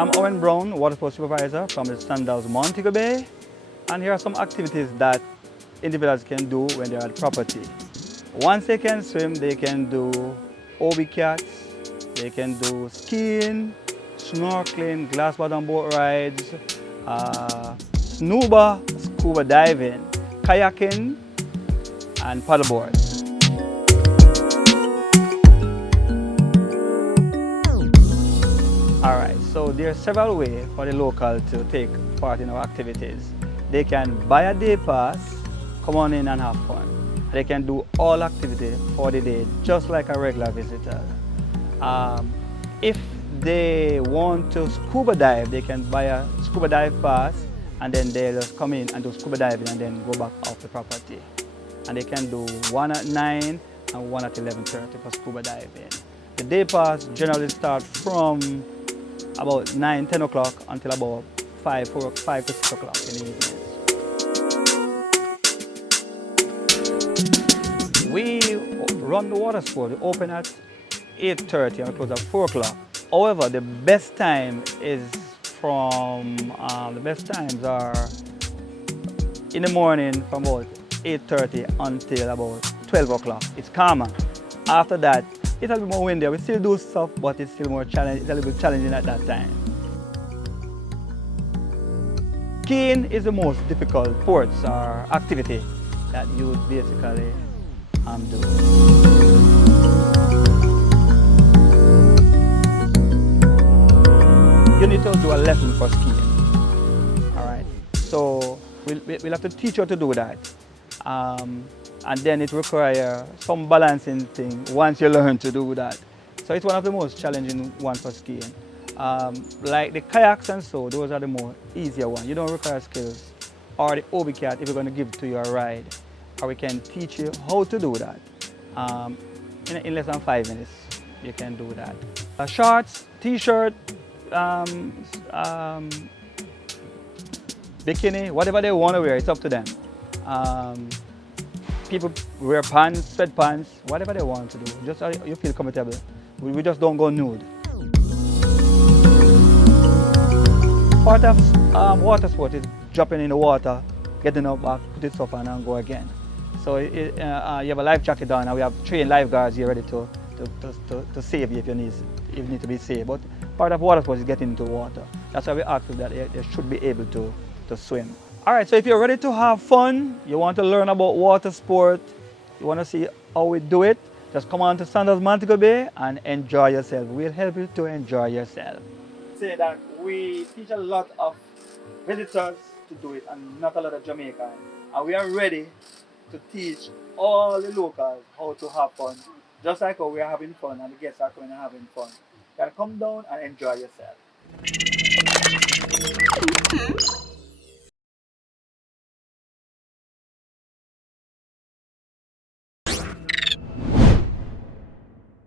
I'm Owen Brown, water sports supervisor from the Sandals Montego Bay, and here are some activities that individuals can do when they're at property. Once they can swim, they can do obi cats, they can do skiing, snorkeling, glass bottom boat rides, scuba diving, kayaking, and paddleboards. Alright, so there are several ways for the local to take part in our activities. They can buy a day pass, come on in and have fun. They can do all activities for the day, just like a regular visitor. If they want to scuba dive, they can buy a scuba dive pass, and then they'll just come in and do scuba diving and then go back off the property. And they can do one at 9 and one at 11:30 for scuba diving. The day pass generally starts from about 9, 10 o'clock until about 5 to 6 o'clock in the evening. We run the water sport. We open at 8:30 and we close at 4 o'clock. However, the best time is the best times are in the morning from about 8:30 until about 12 o'clock. It's calmer. After that, it's a little more windy. We still do stuff, but it's still more challenging. It's a little bit challenging at that time. Skiing is the most difficult sports or activity that you would basically do. You need to do a lesson for skiing. All right. So we'll have to teach you how to do that. And then it requires some balancing thing once you learn to do that. So it's one of the most challenging ones for skiing. Like the kayaks and so, those are the more easier ones. You don't require skills. Or the obi cat if you're going to give to you a ride. Or we can teach you how to do that. In less than 5 minutes, you can do that. Shorts, t-shirt, bikini, whatever they want to wear, it's up to them. People wear pants, sweatpants, whatever they want to do. Just so you feel comfortable. We just don't go nude. Part of water sport is jumping in the water, getting up back, put it up and go again. So you have a life jacket on and we have trained lifeguards here ready to save you if you need to be saved. But part of water sports is getting into water. That's why we ask you that they should be able to swim. All right, so if you're ready to have fun, you want to learn about water sport, you want to see how we do it, just come on to Sandals Montego Bay and enjoy yourself. We'll help you to enjoy yourself. Say that we teach a lot of visitors to do it and not a lot of Jamaicans. And we are ready to teach all the locals how to have fun, just like how we are having fun and the guests are coming and having fun. You can come down and enjoy yourself.